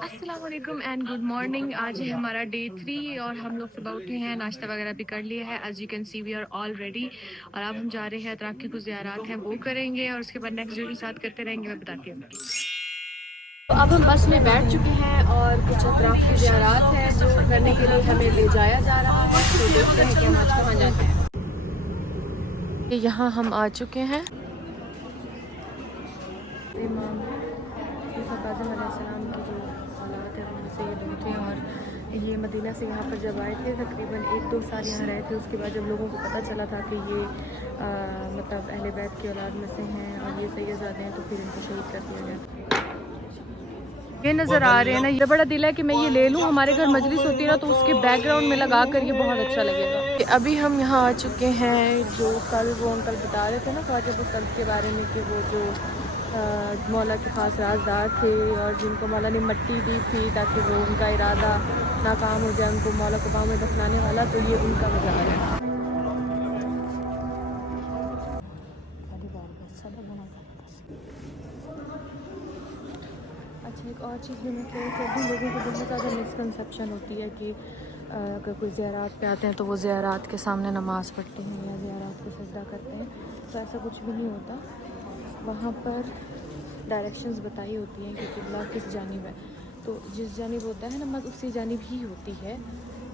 अस्सलाम वालेकुम and good morning. आज है हमारा डे 3 और हम लोग सुबह उठे हैं, नाश्ता वगैरह भी कर लिया है। As you can see we are all ready और अब हम जा रहे हैं अतराफ की कुछ ज़ियारात हैं वो करेंगे और उसके बाद नेक्स्ट जो साथ करते रहेंगे मैं बताती हूँ। तो अब हम बस में बैठ चुके हैं और कुछ अतराफ की ज़ियारात है वो करने के लिए हमें ले जाया जा रहा है। तो देखते हैं कि हम आज कहाँ जाते हैं। यहाँ हम आ चुके हैं। इमाम काज़िम अलैहिस्सलाम की जो औलाद है उनमें से ये दो थे और ये मदीना से यहाँ पर जब आए थे तकरीबन 1-2 साल यहाँ रहे थे। उसके बाद जब लोगों को पता चला था कि ये मतलब अहले बैत की औलाद में से हैं और ये सैयदज़ादे हैं तो फिर इनको शहीद कर दिया गया। ये नज़र आ रहे हैं ना, ये बड़ा दिल है कि मैं ये ले लूँ। हमारे घर मजलिस होती है ना तो उसके बैकग्राउंड में लगा कर ये बहुत अच्छा लगेगा। अभी हम यहाँ आ चुके हैं। जो कल वो अंकल बता रहे थे ना ख्वाजा अबू सल्त के बारे में कि वो जो मौला के ख़ास राजदार थे और जिनको मौला ने मट्टी दी थी ताकि वो उनका इरादा नाकाम हो जाए, उनको मौला को पाँव में दफनाने वाला, तो ये उनका मज़ार है। अच्छा, एक और चीज़ भी मैं कह रही थी, अभी लोगों को बहुत ज़्यादा मिसकंसेप्शन होती है कि अगर कोई ज़ियारात पे आते हैं तो वो ज़ियारात के सामने नमाज़ पढ़ते हैं या ज़ियारात को सजदा करते हैं, तो ऐसा कुछ भी नहीं होता। वहाँ पर डायरेक्शंस बताई होती हैं कि किबला किस जानिब है, तो जिस जानिब होता है नमाज उसी जानिब ही होती है।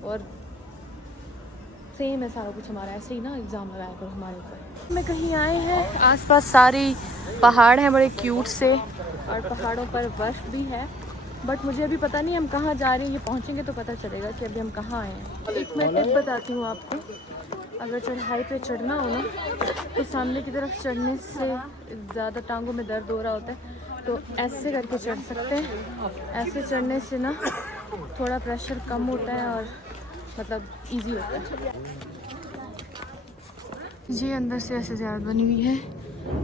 और सेम है सारा कुछ हमारा, ऐसे ही ना एग्ज़ाम लगाया करो हमारे ऊपर। मैं कहीं आए हैं, आसपास सारी पहाड़ हैं बड़े क्यूट से और पहाड़ों पर बर्फ़ भी है, बट मुझे अभी पता नहीं हम कहाँ जा रहे हैं। ये पहुँचेंगे तो पता चलेगा कि अभी हम कहाँ आए हैं। एक मैं टिप बताती हूँ आपको, अगर चढ़ाई पे चढ़ना हो ना तो सामने की तरफ चढ़ने से ज़्यादा टांगों में दर्द हो रहा होता है तो ऐसे करके चढ़ सकते हैं। ऐसे चढ़ने से ना थोड़ा प्रेशर कम होता है और मतलब इजी होता है। ये अंदर से ऐसे ज़्यादा बनी हुई है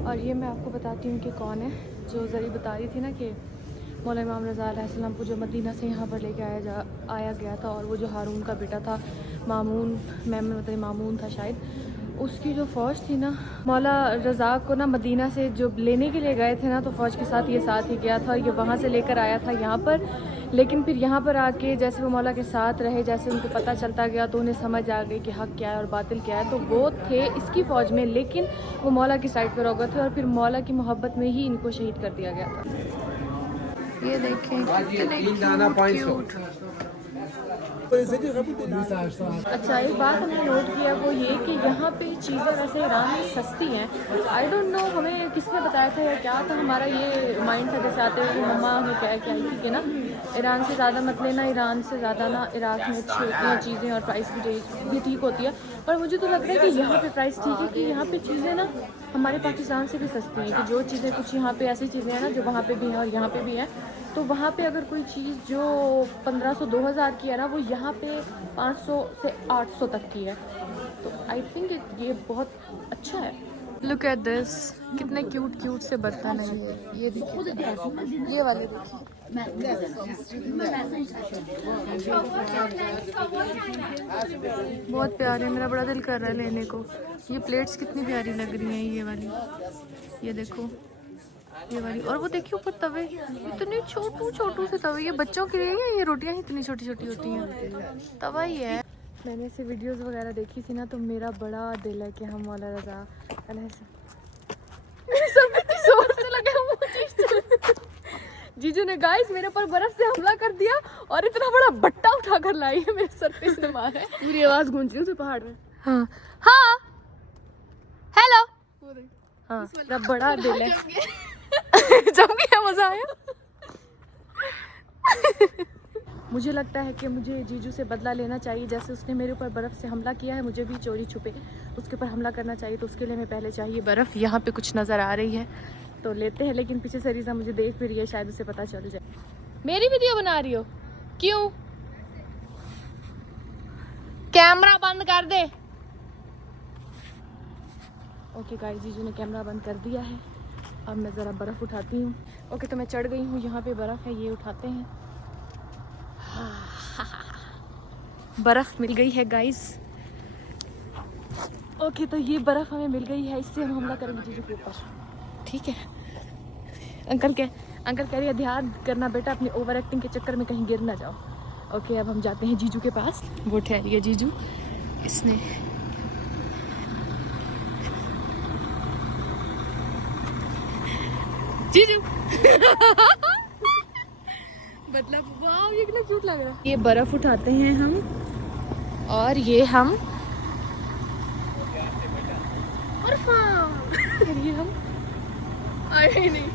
और ये मैं आपको बताती हूँ कि कौन है। जो ज़री बता रही थी ना कि मौला इमाम रज़ा अलैहिस्सलाम को जो मदीना से यहाँ पर लेके आया गया था और वो जो हारून का बेटा था मामून, मतलब मामून था शायद, उसकी जो फ़ौज थी ना, मौला रज़ा को ना मदीना से जो लेने के लिए गए थे ना तो फ़ौज के साथ ये साथ ही गया था। ये वहाँ से लेकर आया था यहाँ पर, लेकिन फिर यहाँ पर आके जैसे वो मौला के साथ रहे, जैसे उनको पता चलता गया तो उन्हें समझ आ गई कि हक़ क्या है और बातिल क्या है। तो वो थे इसकी फ़ौज में, लेकिन वो मौला की साइड पर हो गए थे और फिर मौला की मोहब्बत में ही इनको शहीद कर दिया गया था। ये देखें अच्छा, एक बात हमने नोट किया वो ये कि यहाँ पे चीज़ें वैसे ईरान में सस्ती हैं। आई डोंट नो हमें किसने बताया था या क्या था, हमारा ये माइंड था जैसे आते हुए मम्मा हमें कह के आई थी कि ना ईरान से ज़्यादा मत लेना, ईरान से ज़्यादा ना इराक में अच्छी होती हैं चीज़ें और प्राइस भी ठीक होती है। पर मुझे तो लग रहा है कि यहाँ पे प्राइस ठीक है, कि यहाँ पे चीज़ें ना हमारे पाकिस्तान से भी सस्ती हैं। कि जो चीज़ें कुछ यहाँ पे ऐसी चीज़ें हैं ना जो वहाँ पे भी हैं और यहाँ पे भी हैं, तो वहाँ पे अगर कोई चीज़ जो 1500-2000 की है ना वो यहाँ पे 500 से 800 तक की है। तो आई थिंक ये बहुत अच्छा है। लुक एट दिस, कितने क्यूट क्यूट से बर्तन हैं। ये देखिए, ये वाले बहुत प्यारे, मेरा बड़ा दिल कर रहा है लेने को। ये प्लेट्स कितनी प्यारी लग रही हैं, ये वाली, ये देखो ये वाली। और वो देखिए ऊपर तवे, इतने छोटू से तवे, ये बच्चों के लिए है। ये रोटियां ही इतनी छोटी छोटी होती हैं, तवा ही है। मैंने ऐसे वीडियोस वगैरह देखी थी ना तो मेरा बड़ा दिल है कि हम मौला रज़ा जीजू ने गाइस मेरे ऊपर बर्फ से हमला कर दिया और इतना बड़ा बट्टा उठा कर लाई है मेरे सर पे से मारा है। मेरी आवाज गूंज रही है पहाड़ में। हाँ हाँ हेलो, हाँ मेरा बड़ा दिल है। जम गया, मजा आया। मुझे लगता है कि मुझे जीजू से बदला लेना चाहिए, जैसे उसने मेरे ऊपर बर्फ़ से हमला किया है मुझे भी चोरी छुपे उसके ऊपर हमला करना चाहिए। तो उसके लिए हमें पहले चाहिए बर्फ़। यहाँ पे कुछ नज़र आ रही है तो लेते हैं, लेकिन पीछे से रीज़ा मुझे देख भी रही है, शायद उसे पता चल जाए। मेरी वीडियो बना रही हो क्यों? कैमरा बंद कर दे। ओके गाइस, जीजू ने कैमरा बंद कर दिया है। अब मैं ज़रा बर्फ़ उठाती हूँ। ओके, तो मैं चढ़ गई हूँ, यहाँ पे बर्फ़ है, ये उठाते हैं। बर्फ़ मिल गई है गाइस। ओके, तो ये बर्फ़ हमें मिल गई है, इससे हम हमला करेंगे जीजू के ऊपर, ठीक है? अंकल के अंकल कह रही है ध्यान करना बेटा, अपनी ओवर एक्टिंग के चक्कर में कहीं गिर ना जाओ। ओके, अब हम जाते हैं जीजू के पास। वो ठहरी है जीजू, इसने जीजू मतलब वाह, ये कितना क्यूट लग रहा है। ये बर्फ उठाते हैं हम, और ये हम ये हम आए नहीं।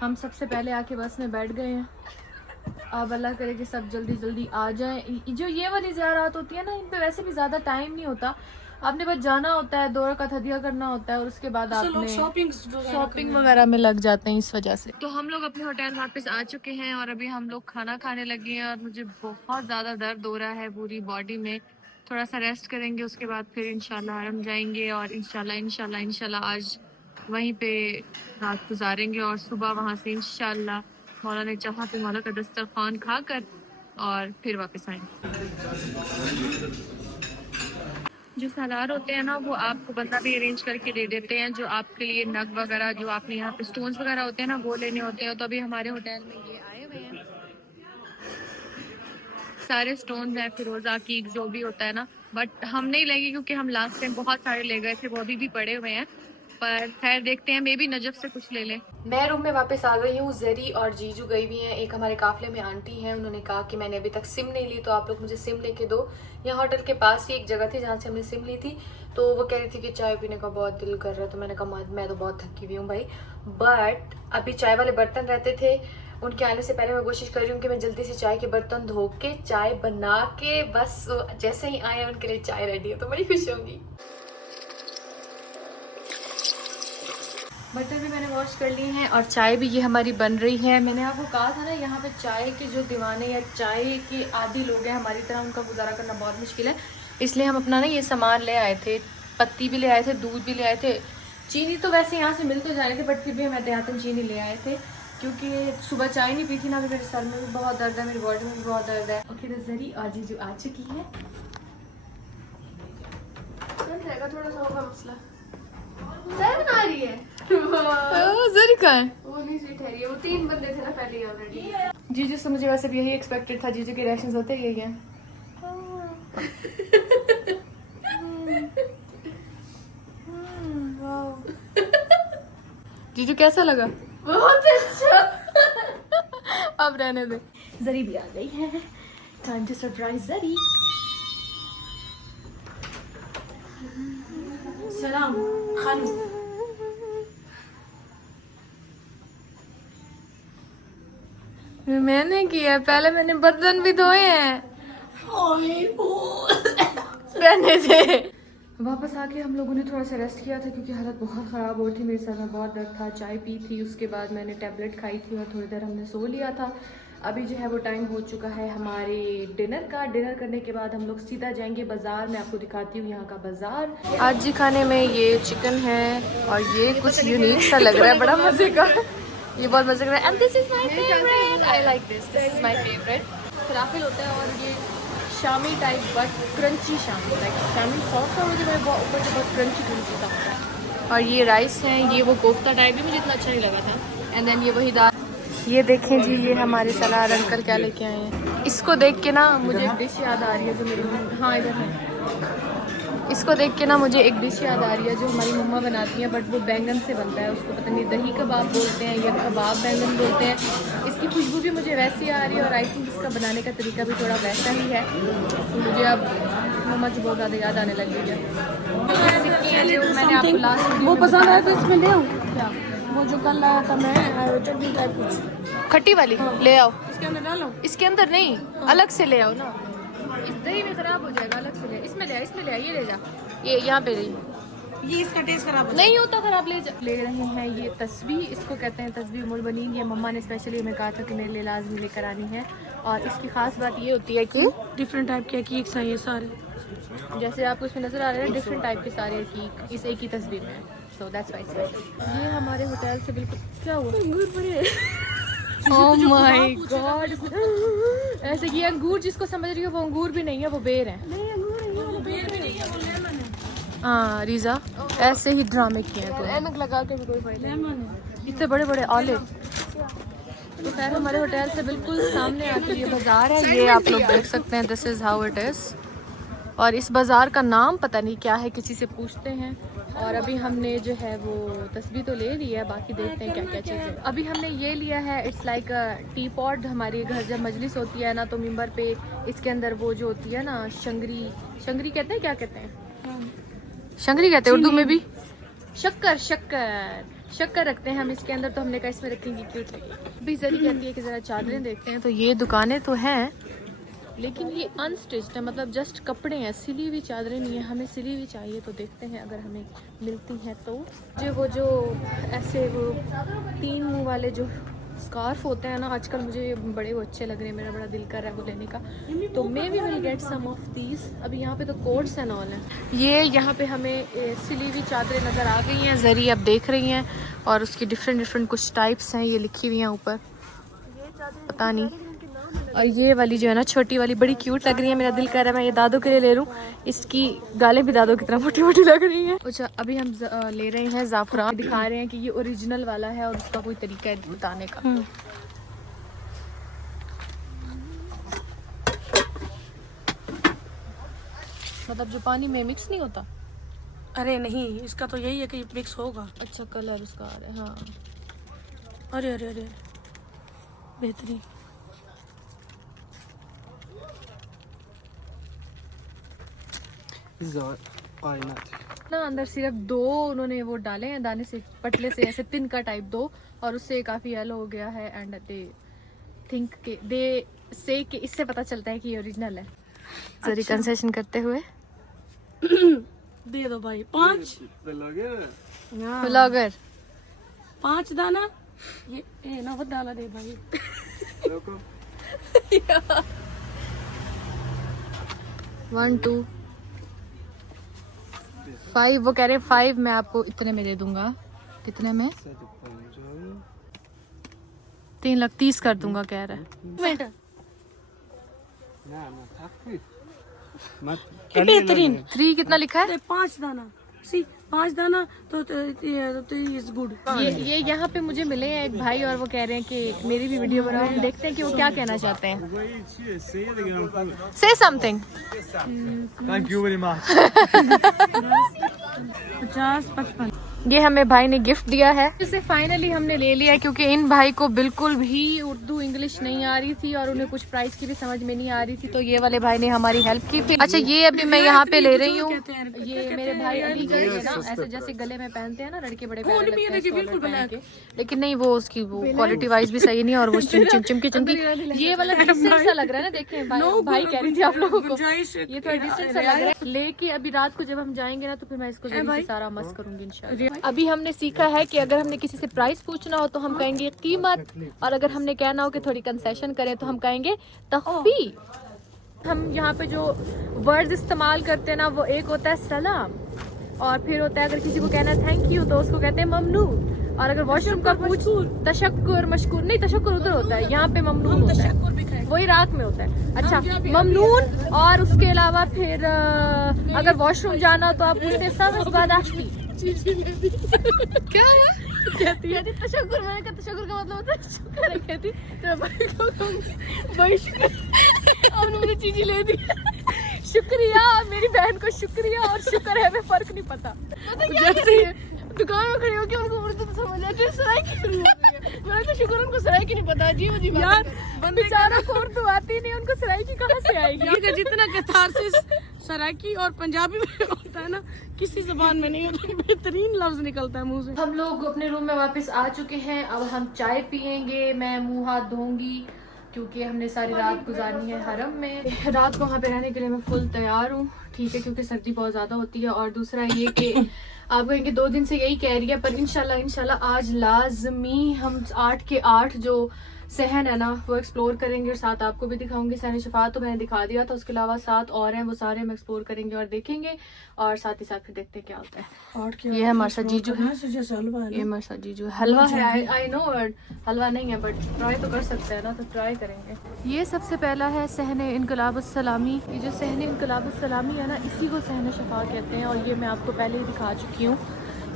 हम सबसे पहले आके बस में बैठ गए हैं। अब अल्लाह करे कि सब जल्दी जल्दी आ जाएं। जो ये वाली ज़ियारत होती है ना, इन पे वैसे भी ज़्यादा टाइम नहीं होता। आपने बस जाना होता है, 2 रकात हदिया करना होता है, और उसके बाद आपने शॉपिंग वगैरह में लग जाते हैं इस वजह से। तो हम लोग अपने होटल वापस आ चुके हैं और अभी हम लोग खाना खाने लगे हैं। और मुझे बहुत ज़्यादा दर्द हो रहा है पूरी बॉडी में। थोड़ा सा रेस्ट करेंगे, उसके बाद फिर इंशाल्लाह हरम जाएंगे और इंशाल्लाह आज वहीं पे रात गुजारेंगे और सुबह वहाँ से इंशाल्लाह मौला ने चाहा तो मौला का दस्तरखान खाकर और फिर वापस आएंगे। जो सालार होते हैं ना, वो आपको बंदा भी अरेंज करके दे देते हैं। जो आपके लिए नग वगैरह, जो आपने यहाँ पे स्टोन्स वगैरह होते हैं ना, वो लेने होते हैं। तो अभी हमारे होटल में ये आए हुए हैं, सारे स्टोन्स हैं, फिरोजा की जो भी होता है ना। बट हम नहीं लेंगे क्योंकि हम लास्ट टाइम बहुत सारे ले गए थे, वो अभी भी पड़े हुए हैं। पर खैर देखते हैं, मे भी नजफ से कुछ ले लें। मैं रूम में वापस आ गई हूँ। जेरी और जीजू गई हुई हैं। एक हमारे काफिले में आंटी हैं, उन्होंने कहा कि मैंने अभी तक सिम नहीं ली, तो आप लोग मुझे सिम लेके दो। यहाँ होटल के पास ही एक जगह थी जहाँ से हमने सिम ली थी। तो वो कह रही थी कि चाय पीने का बहुत दिल कर रहा है। तो मैंने कहा मैं तो बहुत थकी हुई हूँ भाई, बट अभी चाय वाले बर्तन रहते थे, उनके आने से पहले मैं कोशिश कर रही हूँ कि मैं जल्दी से चाय के बर्तन धो के चाय बना के, बस जैसे ही आए उनके लिए चाय रेडी है तो बड़ी खुश होंगी। बर्तन भी मैंने वॉश कर लिए हैं और चाय भी ये हमारी बन रही है। मैंने आपको कहा था ना, यहाँ पे चाय के जो दीवाने या चाय के आदी लोग हैं हमारी तरह, उनका गुजारा करना बहुत मुश्किल है। इसलिए हम अपना ना ये सामान ले आए थे, पत्ती भी ले आए थे, दूध भी ले आए थे, चीनी तो वैसे यहाँ से मिल तो जा रहे थे, बट फिर भी हम एहतियातन चीनी ले आए थे क्योंकि सुबह चाय नहीं पी थी ना। अभी मेरे सर में भी बहुत दर्द है, मेरी बॉडी में भी बहुत दर्द है। ओके, तो जरी और जीजू आ चुकी है। थोड़ा सा होगा मसला, चाय बना रही है। जरी कहाँ है? वो नहीं ठहरी है, वो 3 बंदे थे ना पहले ऑलरेडी। जीजू से मुझे वैसे भी यही एक्सपेक्टेड था, जीजू के रिएक्शंस होते यही हैं। जीजू कैसा लगा? बहुत अच्छा। अब रहने दे। जरी भी आ गई है, टाइम टू सरप्राइज जरी। सलाम खालू। मैंने किया, पहले मैंने बर्तन भी धोए हैं। रहने दे। वापस आके हम लोगों ने थोड़ा सा रेस्ट किया था क्योंकि हालत बहुत ख़राब हो रही थी, मेरे सर में बहुत दर्द था। चाय पी थी, उसके बाद मैंने टैबलेट खाई थी और थोड़ी देर हमने सो लिया था। अभी जो है वो टाइम हो चुका है हमारे डिनर का। डिनर करने के बाद हम लोग सीधा जाएंगे बाज़ार। मैं आपको दिखाती हूँ यहाँ का बाज़ार। आज जी खाने में ये चिकन है और ये कुछ यूनिक सा लग रहा है, बड़ा मज़े का। ये बहुत मज़े का है। And this is my favourite, I like this is my favourite. Falafel होता है और ये shami type but crunchy shami, like shami soft और मुझे बहुत ऊपर से बहुत क्रंची सा होता है। और ये राइस है, ये वो कोफ्ता टाइप भी मुझे इतना अच्छा नहीं लगा था। एंड देन ये वही दाल। ये देखें जी, ये हमारे सलार अंकल क्या लेके आए हैं। इसको देख के ना मुझे एक डिश याद आ रही है जो मेरी, हाँ इधर है। इसको देख के ना मुझे एक डिश याद आ रही है जो हमारी मम्मा बनाती हैं, बट वो बैंगन से बनता है। उसको पता नहीं दही कबाब बोलते हैं या कबाब बैंगन बोलते हैं। इसकी खुशबू भी मुझे वैसी आ रही है और आई थिंक इसका बनाने का तरीका भी थोड़ा वैसा ही है। मुझे अब मम्मा की बहुत ज़्यादा याद आने लगी है। जो मैंने आपको लास्ट वो पसंद आया तो इसमें ले आओ क्या, वो जो कल लाया था मैं चटनी टाइप कुछ खट्टी वाली ले आओ। इसके अंदर डालो, इसके अंदर नहीं, अलग से ले आओ ना। इस दही में खराब हो जाएगा, अलग से ले। इसमें ले आ, इसमें ले आ, ये ले जा, ये यहाँ पे रही। ये इसका टेस्ट खराब नहीं होता खराब। ले रहे हैं ये तस्बीह, इसको कहते हैं तस्बीह मुलबनीन। ये मम्मा ने स्पेशली हमें कहा था कि मेरे लिए लाजमी लेकर आनी है। और इसकी खास बात ये होती है कि डिफरेंट टाइप के केक है सारे, जैसे आपको इसमें नजर आ रहे हैं डिफरेंट टाइप के सारे केक इस एक ही तस्वीर में। So that's why special. ये हमारे होटल से बिल्कुल क्या हुआ, अंगूर पड़े। ओह माय गॉड, ऐसे ये अंगूर जिसको समझ रही हो वो अंगूर भी नहीं है, वो बेर है। नहीं अंगूर नहीं है, वो बेर भी नहीं है, वो लेमन है। हाँ रीजा ऐसे ही ड्रामे किए हैं। तो ऐनक लगा के भी कोई फायदा नहीं। इतने बड़े बड़े आले तो खैर हमारे होटल से बिल्कुल सामने आके ये बाज़ार है, ये आप लोग देख सकते हैं। This is how it is. और इस बाज़ार का नाम पता नहीं क्या है, किसी से पूछते हैं। और अभी हमने जो है वो तस्बीह तो ले ली है, बाकी देखते हैं क्या क्या चीज़ें। अभी हमने ये लिया है, it's like a T pot. हमारे घर जब मजलिस होती है ना तो मिंबर पे इसके अंदर वो जो होती है ना शंगरी, शंगरी कहते हैं, क्या कहते हैं, शंगरी कहते हैं उर्दू में भी, शक्कर, शक्कर रखते हैं हम इसके अंदर। तो हमने कहा इसमें रखेंगे, क्यूट लगेगी। अभी जरी कहती है कि ज़रा चादरें देखते हैं। तो ये दुकानें तो हैं लेकिन ये अनस्टिच्ड है, मतलब जस्ट कपड़े हैं, सिली हुई चादरें नहीं है। हमें सिली हुई चाहिए, तो देखते हैं अगर हमें मिलती हैं तो। जो ऐसे वो 3 मुंह वाले जो स्कार्फ होते हैं ना, आजकल मुझे ये बड़े वो अच्छे लग रहे हैं, मेरा बड़ा दिल कर रहा है वो लेने का। तो maybe will get some of these. अभी यहाँ पे तो कोट्स एंड ऑल हैं। ये यहाँ पे हमें सिली हुई चादरें नज़र आ गई हैं, जरी आप देख रही हैं। और उसकी डिफरेंट कुछ टाइप्स हैं, ये लिखी हुई हैं ऊपर, पता नहीं। और ये वाली जो है ना छोटी वाली बड़ी क्यूट लग रही है, मेरा दिल कर रहा है मैं ये दादू के लिए ले लूँ। इसकी गालें भी दादू की तरह मोटी मोटी लग रही हैं। अच्छा, अभी हम ले रहे हैं ज़ाफ़रान, दिखा रहे हैं कि ये ओरिजिनल वाला है और उसका कोई तरीका है बताने का। मतलब जो पानी में मिक्स नहीं होता? अरे नहीं, इसका तो यही है कि मिक्स होगा। अच्छा, कलर उसका आ रहा है। हाँ, अरे अरे अरे, बेहतरीन। ना अंदर सिर्फ 2 उन्होंने वो डाले हैं दाने से, पटले से ऐसे तिनका टाइप 2, और उससे काफ़ी येलो हो गया है। एंड दे थिंक के दे से कि इससे पता चलता है कि ये ओरिजिनल है। जरी कंसेशन करते हुए दे दो भाई 5 ब्लॉगर 5 दाना। ये ना डाला दे भाई। 1 2 5, वो कह रहे हैं 5 मैं आपको इतने में दे दूंगा। कितने में? 3,30,000 कर दूंगा कह रहा है। बेहतरीन। 3 कितना लिखा है? 5 दाना, सी 5 दाना तो इज गुड। ये यहाँ पे मुझे मिले हैं एक भाई, और वो कह रहे हैं कि मेरी भी वीडियो बनाओ, हम देखते हैं कि वो क्या कहना चाहते हैं। से something. Thank you very much. 50-55। ये हमें भाई ने गिफ्ट दिया है, इसे फाइनली हमने ले लिया है क्योंकि इन भाई को बिल्कुल भी उर्दू इंग्लिश नहीं आ रही थी और उन्हें कुछ प्राइस की भी समझ में नहीं आ रही थी। तो ये वाले भाई ने हमारी हेल्प की थी। अच्छा, ये अभी मैं यहाँ पे ले रही हूँ। ये मेरे भाई अली के लिए ना, ऐसे जैसे गले में पहनते हैं ना लड़के, बड़े प्यारे लगते हैं इसको अंदर पहन के। लेकिन नहीं, वो उसकी वो क्वालिटी वाइज भी सही नहीं है और वो चिमकी। ये वाला डिसेंट सा लग रहा है ना, देखें भाई कह रही थी आप लोगों को, ये थोड़ा डिसेंट सा लग रहा है। लेके अभी रात को जब हम जाएंगे ना तो फिर मैं इसको जल्दी से सारा मस्त करूंगी इंशाल्लाह। अभी हमने सीखा है कि अगर हमने किसी से प्राइस पूछना हो तो हम कहेंगे कीमत, और अगर हमने कहना हो कि थोड़ी कंसेशन करें तो हम कहेंगे तखफीफ। हम यहाँ पे जो वर्ड्स इस्तेमाल करते हैं ना, वो एक होता है सलाम, और फिर होता है अगर किसी को कहना है थैंक यू तो उसको कहते हैं ममनून, और अगर वॉशरूम का पूछ तशक्कुर, मशकूर नहीं, तशक्कुर उधर होता है, यहाँ पे ममनून होता है, वो इराक में होता है। अच्छा, ममनून। और उसके अलावा फिर अगर वॉशरूम जाना हो तो आप पूछते हैं सब क्या है? कहती है तशक्कुर। मैंने कहा तशक्कुर का मतलब होता है शुक्र है। कहती तो भाई शुक्र, और उन्होंने चीज़ी ले दी। शुक्रिया, मेरी बहन को शुक्रिया और शुक्र है में फर्क नहीं पता। दुकान में खड़े होकर उनको उर्दू तो समझ आती है, सराइकी शुरू हो गई है। मैंने तो शुक्र उनको सराइकी नहीं पता। जी जी यार, बेचारों को उर्दू आती नहीं, उनको सराइकी कहाँ से आएगी? जितना कैथारसिस सराइकी और पंजाबी में होता है ना, किसी जबान में नहीं होता। बेहतरीन लफ्ज निकलता है मुंह से। हम लोग अपने रूम में वापस आ चुके हैं। अब हम चाय पियेंगे, मैं मुंह हाथ धोऊंगी क्योंकि हमने सारी रात गुजारनी है हरम में। रात को वहाँ पे रहने के लिए मैं फुल तैयार हूँ, ठीक है, क्योंकि सर्दी बहुत ज़्यादा होती है। और दूसरा ये कि आप कहेंगे 2 दिन से यही कह रही है, पर इंशाल्लाह आज लाजमी हम 8 के 8 जो सहन है ना वो एक्सप्लोर करेंगे और साथ आपको भी दिखाऊंगी। सहन शफात तो मैंने दिखा दिया था, उसके अलावा 7 और हैं, वो सारे हम एक्सप्लोर करेंगे और देखेंगे, और साथ ही साथ फिर देखते हैं क्या होता है। ये हमारे साथ जीजू है, ये हमारे साथ जीजू है। हलवा है, आई नो हलवा नहीं है, बट ट्राई तो कर सकते हैं ना, तो ट्राई करेंगे। ये सबसे पहला है सहन इनकलाबुस सलामी। ये जो सहन इनकलाबुस सलामी है ना, इसी को सहन शफा कहते हैं, और ये मैं आपको पहले ही दिखा चुकी हूँ।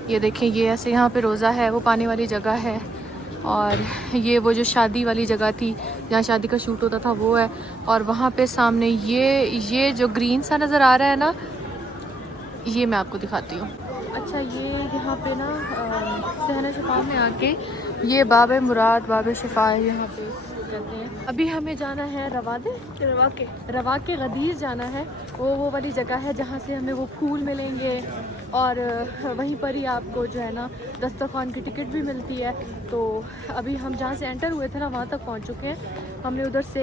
ये देखें, ये ऐसे यहाँ पे रोज़ा है, वो पानी वाली जगह है, और ये वो जो शादी वाली जगह थी जहाँ शादी का शूट होता था वो है। और वहाँ पे सामने ये जो ग्रीन सा नज़र आ रहा है ना, ये मैं आपको दिखाती हूँ। अच्छा, ये यहाँ पे ना सहना शिफा में आके ये बाबे मुराद बाबे शिफा है यहाँ पे कहते हैं। अभी हमें जाना है रवा के गदीर जाना है। वो वाली जगह है जहाँ से हमें वो फूल मिलेंगे और वहीं पर ही आपको जो है ना दस्तरखान की टिकट भी मिलती है। तो अभी हम जहाँ से एंटर हुए थे ना वहाँ तक पहुँच चुके हैं। हमने उधर से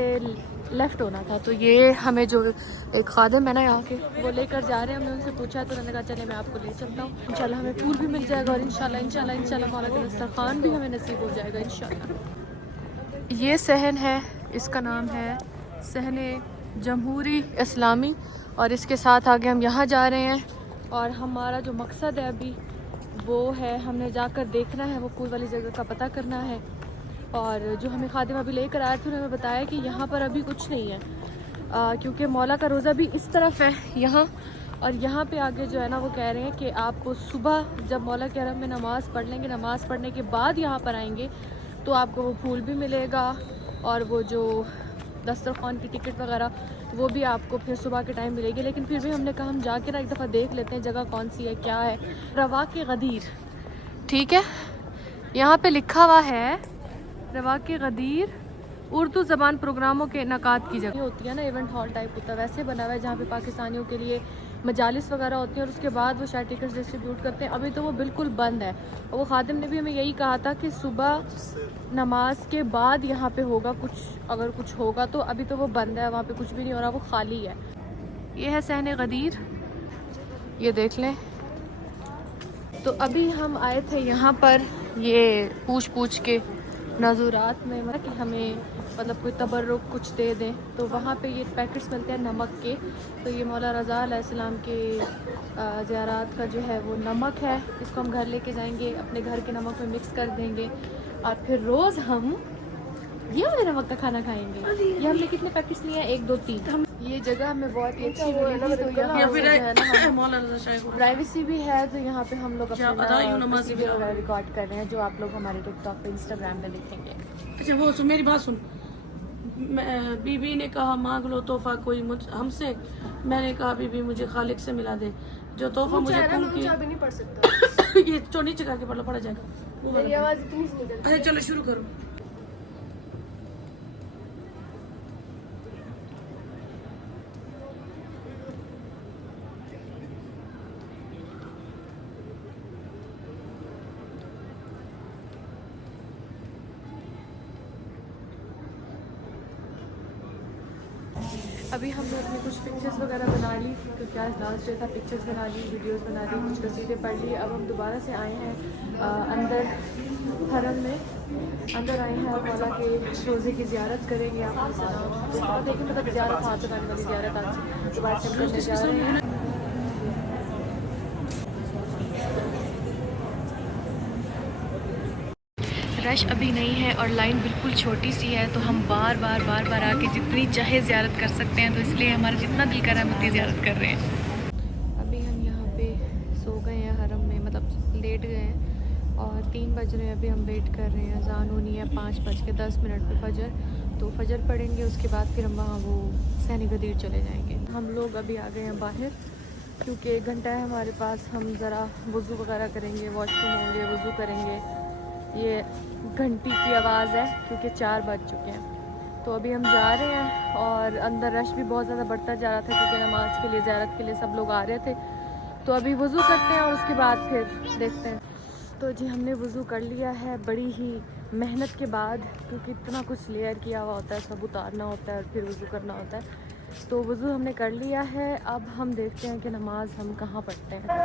लेफ़्ट होना था। तो ये हमें जो एक खादिम है ना यहाँ के, वो लेकर जा रहे हैं। हमने उनसे पूछा तो उन्होंने कहा चले मैं आपको ले चलता हूँ। इंशाल्लाह हमें फूल भी मिल जाएगा और इंशाल्लाह मौला का दस्तरखान भी हमें नसीब हो जाएगा इंशाल्लाह। ये सहन है, इसका नाम है सहने जमहूरी इस्लामी और इसके साथ आगे हम यहाँ जा रहे हैं। और हमारा जो मकसद है अभी वो है, हमने जाकर देखना है वो फूल वाली जगह का पता करना है। और जो हमें खादिम अभी लेकर आए थे उन्होंने बताया कि यहाँ पर अभी कुछ नहीं है क्योंकि मौला का रोज़ा भी इस तरफ है यहाँ। और यहाँ पे आगे जो है ना वो कह रहे हैं कि आपको सुबह जब मौला के हरम में नमाज़ पढ़ लेंगे, नमाज़ पढ़ने के बाद यहाँ पर आएंगे तो आपको वो फूल भी मिलेगा और वो जो दस्तरखान की टिकट वगैरह वो भी आपको फिर सुबह के टाइम मिलेगी। लेकिन फिर भी हमने कहा हम जाके ना एक दफ़ा देख लेते हैं जगह कौन सी है, क्या है। रवा के गदीर, ठीक है, यहाँ पे लिखा हुआ है रवा के गदीर उर्दू ज़बान प्रोग्रामों के इनकाद की जगह होती है ना, इवेंट हॉल टाइप होता है, वैसे बना हुआ है जहाँ पे पाकिस्तानियों के लिए मजालिस वगैरह होती हैं और उसके बाद वो शायद टिकट्स डिस्ट्रीब्यूट करते हैं। अभी तो वो बिल्कुल बंद है और वो खादिम ने भी हमें यही कहा था कि सुबह नमाज के बाद यहाँ पे होगा कुछ, अगर कुछ होगा तो। अभी तो वो बंद है, वहाँ पे कुछ भी नहीं हो रहा, वो खाली है। ये है सहने गदीर, ये देख लें। तो अभी हम आए थे यहाँ पर ये पूछ के नज़ुरात में कि हमें मतलब कोई तबर्रुक कुछ दे दें। तो वहाँ पे ये पैकेट्स मिलते हैं नमक के। तो ये मौला रज़ा अलैहिस्सलाम के ज़ियारत का जो है वो नमक है, इसको हम घर लेके जाएंगे, अपने घर के नमक में मिक्स कर देंगे और फिर रोज़ हम ये वाले नमक का खाना खाएंगे। ये हमने कितने पैकेट्स लिए हैं? 1 2 3। ये जगह हमें बहुत ही अच्छी मिली थी। तो यहाँ पे जो है ना प्राइवेसी भी है, तो यहाँ पे हम लोग अपना रिकॉर्ड कर रहे हैं जो आप लोग हमारे टिकटॉक पे इंस्टाग्राम पे देखेंगे। अच्छा वो सुन, मेरी बात सुन। बीबी ने कहा मांग लो तोहफा कोई हमसे। मैंने कहा बीबी मुझे खालिक से मिला दे, जो तोहफा मुझे नहीं पढ़ सकता। ये तो नीचे करके पढ़ा जाएगा। मेरी आवाज इतनी सी निकलती है। अच्छा चलो शुरू करो। अभी हमने अपनी कुछ पिक्चर्स वगैरह बना ली क्योंकि आज लास्ट डे था। पिक्चर्स बना ली, वीडियोस बना ली, कुछ कसीदे पढ़ ली। अब हम दोबारा से आए हैं अंदर हरम में, अंदर आए हैं मौला के रोज़े की ज़ियारत करेंगे। आप सलाम देखें, मतलब ज़ियारत हाथ लगाने वाली ज़ियारत आज दोबारा से हम करने जा रहे हैं। रश अभी नहीं है और लाइन बिल्कुल छोटी सी है, तो हम बार बार आके जितनी चाहे ज़ियारत कर सकते हैं। तो इसलिए हमारा जितना दिल कर रहा है हम उतनी ज़ियारत कर रहे हैं। अभी हम यहाँ पे सो गए हैं हरम में, मतलब लेट गए हैं और 3 बज रहे हैं। अभी हम वेट कर रहे हैं, अज़ान होनी है 5:10 पे फजर। तो फजर पढ़ेंगे, उसके बाद फिर हम वहाँ वो सहनी गदीर चले जाएंगे। हम लोग अभी आ गए हैं बाहर क्योंकि 1 घंटा है हमारे पास। हम ज़रा वज़ू वगैरह करेंगे, वॉशरूम होंगे, वज़ू करेंगे। ये घंटी की आवाज़ है क्योंकि 4 बज चुके हैं। तो अभी हम जा रहे हैं और अंदर रश भी बहुत ज़्यादा बढ़ता जा रहा था क्योंकि नमाज के लिए, ज़ियारत के लिए सब लोग आ रहे थे। तो अभी वज़ू करते हैं और उसके बाद फिर देखते हैं। तो जी हमने वज़ू कर लिया है बड़ी ही मेहनत के बाद, क्योंकि इतना कुछ लेयर किया हुआ होता है, सब उतारना होता है और फिर वज़ू करना होता है। तो वज़ू हमने कर लिया है। अब हम देखते हैं कि नमाज हम कहाँ पढ़ते हैं।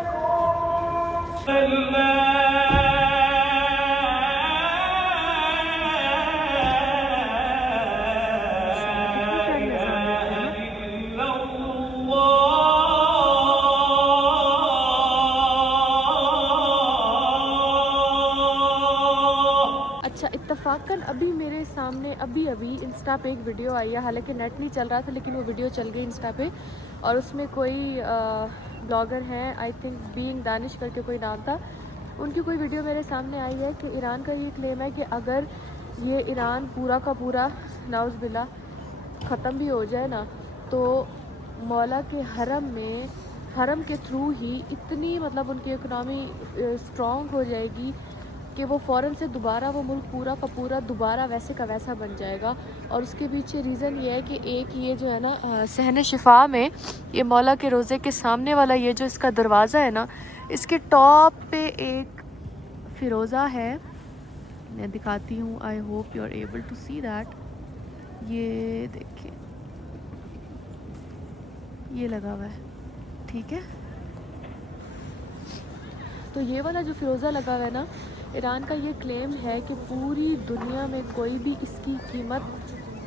अच्छा, इत्तफाकन अभी मेरे सामने अभी इंस्टा पे एक वीडियो आई है। हालांकि नेट नहीं चल रहा था लेकिन वो वीडियो चल गई इंस्टा पे और उसमें कोई ब्लॉगर हैं, आई थिंक बीइंग दानिश करके कोई नाम था। उनकी कोई वीडियो मेरे सामने आई है कि ईरान का ये क्लेम है कि अगर ये ईरान पूरा का पूरा नाउज़ बिल्ला ख़त्म भी हो जाए ना, तो मौला के हरम के थ्रू ही इतनी मतलब उनकी इकनॉमी स्ट्रॉन्ग हो जाएगी कि वो फ़ौरन से दोबारा वो मुल्क पूरा का पूरा दोबारा वैसे का वैसा बन जाएगा। और उसके पीछे रीज़न ये है कि एक ये जो है ना सहन शिफा में ये मौला के रोज़े के सामने वाला ये जो इसका दरवाज़ा है ना, इसके टॉप पे एक फ़िरोज़ा है, मैं दिखाती हूँ। I hope you are able to see that. ये देखिए, ये लगा हुआ है, ठीक है। तो ये वाला जो फ़िरोज़ा लगा हुआ है ना, ईरान का ये क्लेम है कि पूरी दुनिया में कोई भी इसकी कीमत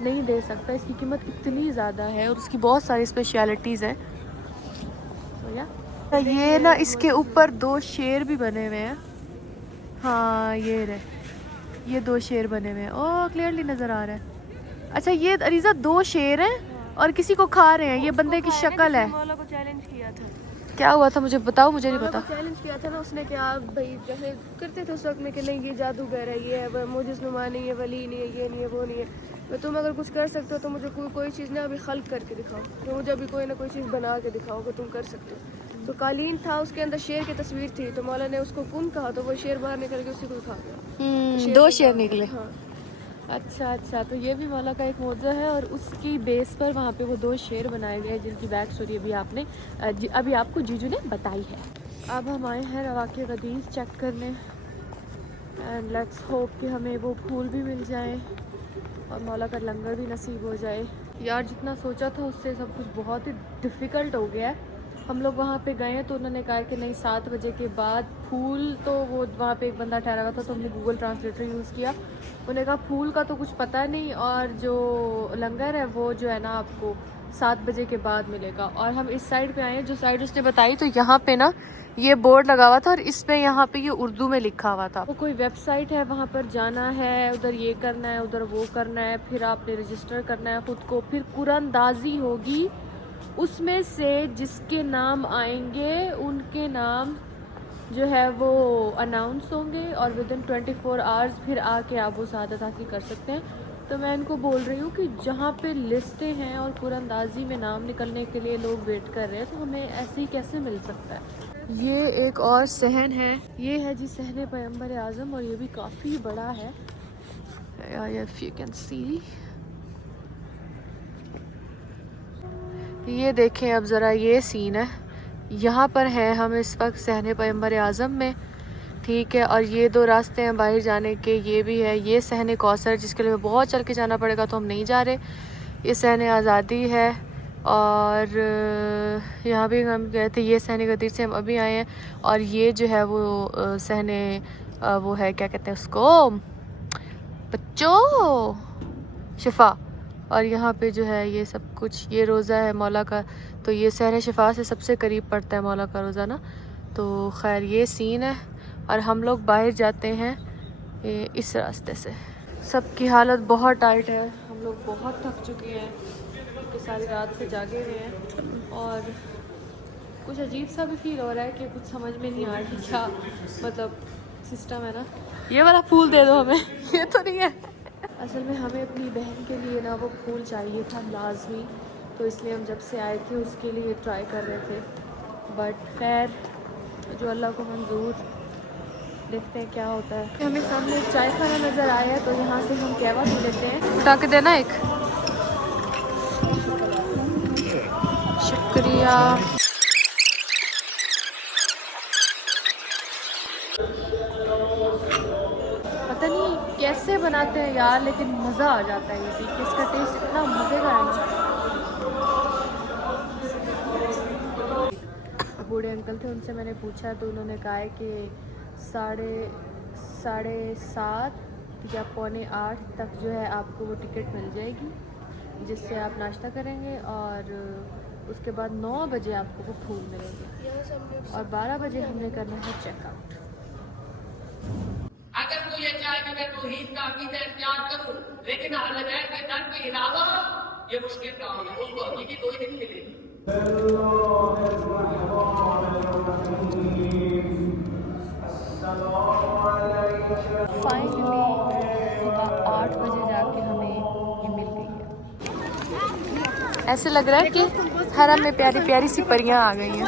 नहीं दे सकता। इसकी कीमत इतनी ज़्यादा है और उसकी बहुत सारी स्पेशलिटीज़ हैं। तो ये ना इसके ऊपर 2 शेर भी बने हुए हैं। हाँ ये 2 शेर बने हुए हैं। ओह क्लियरली नज़र आ रहा है। अच्छा ये अरीज़ा 2 शेर हैं और किसी को खा रहे हैं। ये बंदे की शक्ल है। मौला को चैलेंज किया था। क्या हुआ था मुझे बताओ, मुझे नहीं पता। चैलेंज किया था ना उसने, क्या भाई जैसे करते थे उस वक्त में कि नहीं ये जादूगर है, ये है मुजिज़नुमा नहीं है, वली नहीं है, ये नहीं है, वो नहीं है। तो तुम अगर कुछ कर सकते हो तो मुझे कोई चीज़ ना अभी खल्क करके दिखाओ, तो मुझे अभी कोई ना कोई चीज़ बना के दिखाओ कि तुम कर सकते हो। तो कालीन था, उसके अंदर शेर की तस्वीर थी, तो मौला ने उसको कुन कहा, तो वो शेर बाहर निकल के उसी को खा गया। 2 शेर निकले। हाँ। अच्छा, तो ये भी मौला का एक मौज़ा है और उसकी बेस पर वहाँ पे वो 2 शेर बनाए गए जिनकी बैक स्टोरी अभी आपको जीजू ने बताई है। अब हम आए हैं रवाक़े गदीर चेक करने एंड लेट्स होप कि हमें वो फूल भी मिल जाए और मौला का लंगर भी नसीब हो जाए। यार जितना सोचा था उससे सब कुछ बहुत ही डिफ़िकल्ट हो गया है। हम लोग वहाँ पे गए तो उन्होंने कहा कि नहीं 7 बजे के बाद फूल, तो वो वहाँ पे एक बंदा ठहरा हुआ था तो हमने गूगल ट्रांसलेटर यूज़ किया। उन्होंने कहा फूल का तो कुछ पता नहीं और जो लंगर है वो जो है ना आपको 7 बजे के बाद मिलेगा। और हम इस साइड पे आए हैं जो साइड उसने बताई, तो यहाँ पे ना ये बोर्ड लगा हुआ था और इस पे यहाँ पे ये उर्दू में लिखा हुआ था। वो कोई वेबसाइट है, वहाँ पर जाना है, उधर ये करना है, उधर वो करना है, फिर आपने रजिस्टर करना है ख़ुद को, फिर कुरानदाजी होगी, उसमें से जिसके नाम आएंगे उनके नाम जो है वो अनाउंस होंगे और विदिन 24 आवर्स फिर आके आप वो शहादत हासिल कर सकते हैं। तो मैं इनको बोल रही हूँ कि जहाँ पे लिस्टें हैं और कुरानदाजी में नाम निकलने के लिए लोग वेट कर रहे हैं, तो हमें ऐसे ही कैसे मिल सकता है। ये एक और सहन है, ये है जी सहन पैगंबर आज़म और ये भी काफ़ी बड़ा है। इफ यू कैन सी, ये देखें अब ज़रा ये सीन है। यहाँ पर हैं हम इस वक्त सहन पैगंबर आज़म में, ठीक है। और ये 2 रास्ते हैं बाहर जाने के, ये भी है, ये सहन कौसर जिसके लिए बहुत चल के जाना पड़ेगा तो हम नहीं जा रहे। ये सहन आज़ादी है और यहाँ भी हम गए थे, ये सहन गदीर से हम अभी आए हैं। और ये जो है वो सहन वो है क्या कहते हैं उसको, बच्चों शिफा। और यहाँ पे जो है ये सब कुछ, ये रोज़ा है मौला का, तो ये सहन शिफा से सबसे करीब पड़ता है मौला का रोज़ा ना। तो खैर ये सीन है और हम लोग बाहर जाते हैं इस रास्ते से। सबकी हालत बहुत टाइट है, हम लोग बहुत थक चुके हैं क्योंकि सारी रात से जागे हुए हैं और कुछ अजीब सा भी फील हो रहा है कि कुछ समझ में नहीं आ रही क्या मतलब सिस्टम है ना। ये वाला फूल दे दो हमें, ये तो नहीं है। असल में हमें अपनी बहन के लिए ना वो फूल चाहिए था लाजमी, तो इसलिए हम जब से आए थे उसके लिए ट्राई कर रहे थे, बट खैर जो अल्लाह को मंजूर, देखते हैं क्या होता है। हमें सामने एक चाय खाना नज़र आया है तो यहाँ से हम कहवा पी लेते हैं। उठा के देना एक, शुक्रिया। पता नहीं कैसे बनाते हैं यार, लेकिन मज़ा आ जाता है ये पी के, इसका टेस्ट इतना मज़े का है ना। बूढ़े अंकल थे, उनसे मैंने पूछा तो उन्होंने कहा है कि 7:30 या 7:45 तक जो है आपको वो टिकट मिल जाएगी, जिससे आप नाश्ता करेंगे और उसके बाद 9 बजे आपको वो फूल मिलेंगे और 12 बजे हमने करना है चेकआउट। अगर वो ये चाहे कि मैं तौहीद का अकीदा इख्तियार करूं, लेकिन अहले बैत के दर के अलावा ये मुश्किल काम है, उसको हकीकी तौहीद नहीं मिलेगी। फाइनली सुबह 8 बजे जाके हमें ये मिल गई है। ऐसे लग रहा है कि हरम में प्यारी प्यारी सी परियां आ गई हैं।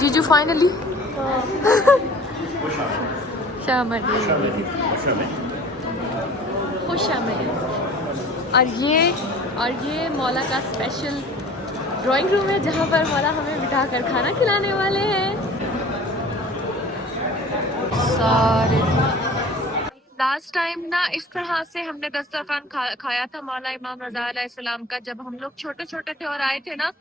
जीजू फाइनली शामिल खुश शामिल। और ये मौला का स्पेशल ड्राइंग रूम है जहाँ पर मौला हमें बिठा कर खाना खिलाने वाले हैं। सारे लास्ट टाइम ना इस तरह से हमने दस्तरखान खाया था मौला इमाम रज़ा अलैहिस्सलाम का, जब हम लोग छोटे छोटे थे और आए थे ना,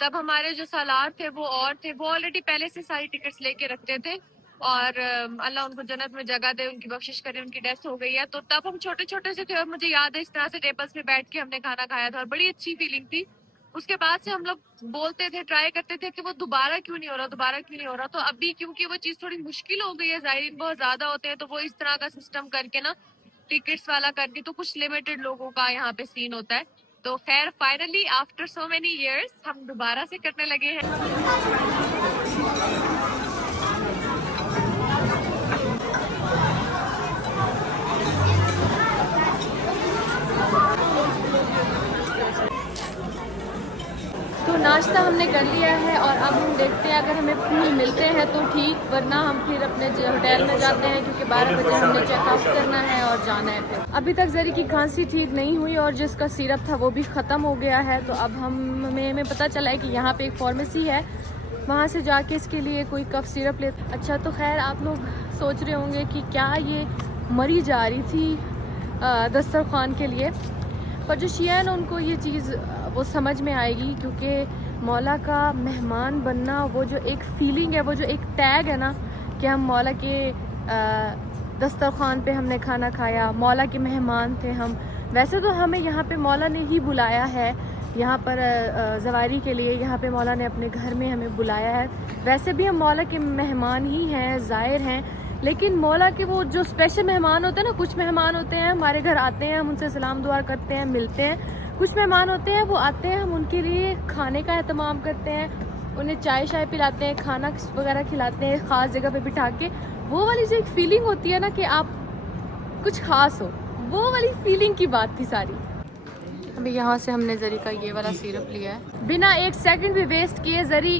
तब हमारे जो सालार थे वो और थे, वो ऑलरेडी पहले से सारी टिकट्स लेके रखते थे और अल्लाह उनको जन्नत में जगह दे, उनकी बख्शिश करे, उनकी डेथ हो गई है। तो तब हम छोटे छोटे से थे और मुझे याद है इस तरह से टेबल्स पे बैठ के हमने खाना खाया था और बड़ी अच्छी फीलिंग थी। उसके बाद से हम लोग बोलते थे, ट्राई करते थे कि वो दोबारा क्यों नहीं हो रहा, दोबारा क्यों नहीं हो रहा। तो अभी क्योंकि वो चीज़ थोड़ी मुश्किल हो गई है, ज़ायरीन बहुत ज़्यादा होते हैं, तो वो इस तरह का सिस्टम करके ना टिकट्स वाला करके तो कुछ लिमिटेड लोगों का यहाँ पे सीन होता है। तो खैर finally after so many years हम दोबारा से करने लगे हैं। तो नाश्ता हमने कर लिया है और अब हम देखते हैं अगर हमें फूल मिलते हैं तो ठीक, वरना हम फिर अपने होटल में जाते हैं क्योंकि 12 बजे हमने चेकआउट करना है और जाना है। फिर अभी तक जरी की खांसी ठीक नहीं हुई और जिसका सिरप था वो भी ख़त्म हो गया है। तो अब हमें पता चला है कि यहाँ पे एक फार्मेसी है, वहाँ से जाके इसके लिए कोई कफ सिरप ले। अच्छा तो खैर आप लोग सोच रहे होंगे कि क्या ये मरी जा रही थी दस्तरखान के लिए, पर जो शिया है ना उनको ये चीज़ वो समझ में आएगी, क्योंकि मौला का मेहमान बनना, वो जो एक फीलिंग है, वो जो एक टैग है ना कि हम मौला के दस्तरखान पे हमने खाना खाया, मौला के मेहमान थे हम। वैसे तो हमें यहाँ पे मौला ने ही बुलाया है, यहाँ पर ज़वारी के लिए यहाँ पे मौला ने अपने घर में हमें बुलाया है। वैसे भी हम मौला के मेहमान ही हैं, ज़ायर हैं, लेकिन मौला के वो जो स्पेशल मेहमान होते हैं ना, कुछ मेहमान होते हैं हमारे घर आते हैं, हम उनसे सलाम दुआ करते हैं, मिलते हैं। कुछ मेहमान होते हैं वो आते हैं, हम उनके लिए खाने का एहतमाम करते हैं, उन्हें चाय शाय पिलाते हैं, खाना वगैरह खिलाते हैं ख़ास जगह पे बिठा के। वो वाली जो एक फीलिंग होती है ना कि आप कुछ ख़ास हो, वो वाली फीलिंग की बात थी सारी। अभी यहाँ से हमने जरी का ये वाला सिरप लिया है, बिना एक सेकंड भी वेस्ट किए जरी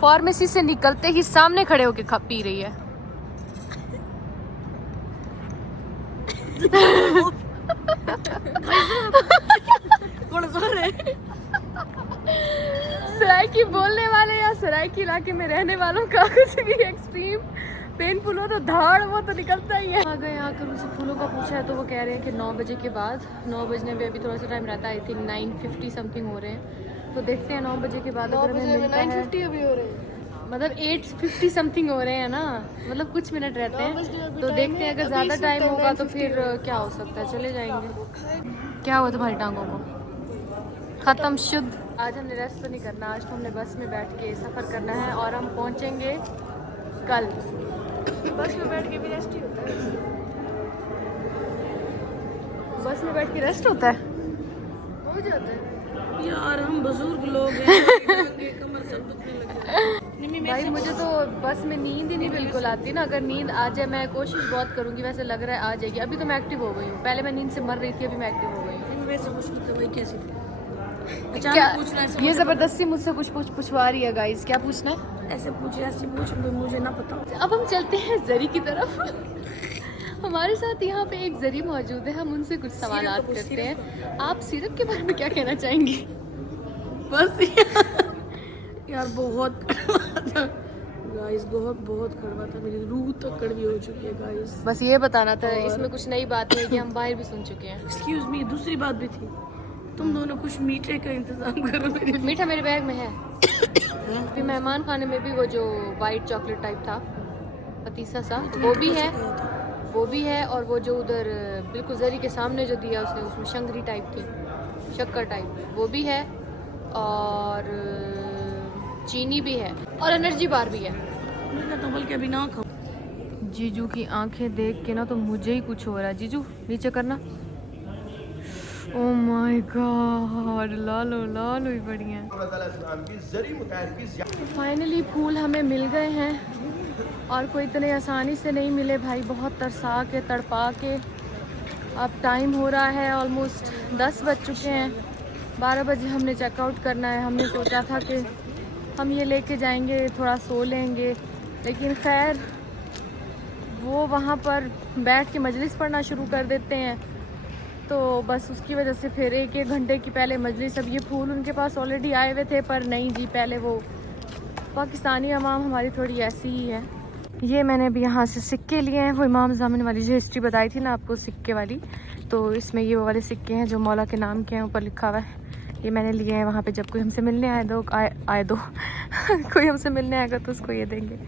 फार्मेसी से निकलते ही सामने खड़े होके पी रही है। सराइकी बोलने वाले या सराइकी इलाके में रहने वालों का कुछ भी एक्सट्रीम पेनफुल हो तो धाड़ वो तो निकलता ही है। आ गए आकर उनसे फूलों का पूछा है तो वो कह रहे हैं कि 9 बजे के बाद, 9 बजने में अभी थोड़ा सा टाइम रहता है, आई थिंक 9:50 समथिंग हो रहे हैं। तो देखते हैं 9 बजे के बाद अगर हमें मिलता है। 9:50 अभी हो रहे हैं, मतलब 8:50 समथिंग हो रहे हैं ना, मतलब कुछ मिनट रहते हैं। तो देखते हैं अगर ज़्यादा टाइम होगा तो फिर क्या हो सकता है, चले जाएंगे। क्या हुआ तुम्हारी टांगों को? ख़त्म शुद्ध। आज हमने रेस्ट तो नहीं करना, आज तो हमने बस में बैठ के सफ़र करना है और हम पहुँचेंगे कल। बस में बैठ के भी रेस्ट ही होता है, बस में बैठ के रेस्ट होता है, हो जाता है यार, हम बुजुर्ग लोग हैं, कमर सब दुखने लगे। भाई मुझे तो बस में नींद ही नहीं बिल्कुल आती ना, अगर नींद आ जाए मैं कोशिश बहुत करूंगी, वैसे लग रहा है आ जाएगी। अभी तो मैं एक्टिव हो गई हूँ, पहले मैं नींद से मर रही थी, अभी मैं एक्टिव हो गई हूँ। वैसे मुश्किल तो भाई कैसे क्या ये ज़बरदस्ती मुझसे कुछ पूछवा रही है गाइस, क्या पूछना है? ऐसे पूछ मुझे ना पता। अब हम चलते हैं जरी की तरफ। हमारे साथ यहाँ पे एक जरी मौजूद है, हम उनसे कुछ सवालात करते हैं। आप सिरप के बारे में क्या कहना चाहेंगी? बस यार बहुत गाइस, बहुत कड़वा था, मेरी रूह तक कड़वी हो चुकी है गाइस। बस ये बताना था, इसमें कुछ नई बात नहीं है कि हम बाहर भी सुन चुके हैं। एक्सक्यूज मी, दूसरी बात भी थी, तुम दोनों कुछ मीठे का इंतजाम करो। मीठा मेरे बैग में है। फिर मेहमान खाने में भी वो जो वाइट चॉकलेट टाइप था, पतीसा सा, वो भी है और वो जो उधर बिल्कुल जरी के सामने जो दिया उसने, उसमें शंकरी टाइप थी, शक्कर टाइप, वो भी है और चीनी भी है और एनर्जी बार भी है। तो बल्कि अभी ना खाओ। जीजू की आंखें देख के ना तो मुझे ही कुछ हो रहा है। जीजू नीचे करना, ओह माय गॉड, लालो लालो ही बढ़िया। तो फाइनली फूल हमें मिल गए हैं और कोई इतने आसानी से नहीं मिले भाई, बहुत तरसा के तड़पा के। अब टाइम हो रहा है ऑलमोस्ट 10 बज चुके हैं, 12 बजे हमने चेकआउट करना है। हमने सोचा था कि हम ये लेके जाएंगे, थोड़ा सो लेंगे, लेकिन खैर वो वहाँ पर बैठ के मजलिस पढ़ना शुरू कर देते हैं, तो बस उसकी वजह से फिर एक घंटे की पहले मजलिस। अब ये फूल उनके पास ऑलरेडी आए हुए थे, पर नहीं जी, पहले वो पाकिस्तानी अवाम हमारी थोड़ी ऐसी ही है। ये मैंने अभी यहाँ से सिक्के लिए हैं, वो इमाम ज़ामिन वाली जो हिस्ट्री बताई थी ना आपको सिक्के वाली, तो इसमें ये वो वाले सिक्के हैं जो मौला के नाम के हैं, ऊपर लिखा हुआ है। ये मैंने लिए हैं वहाँ पे, जब कोई हमसे मिलने आए दो कोई हमसे मिलने आएगा तो उसको ये देंगे।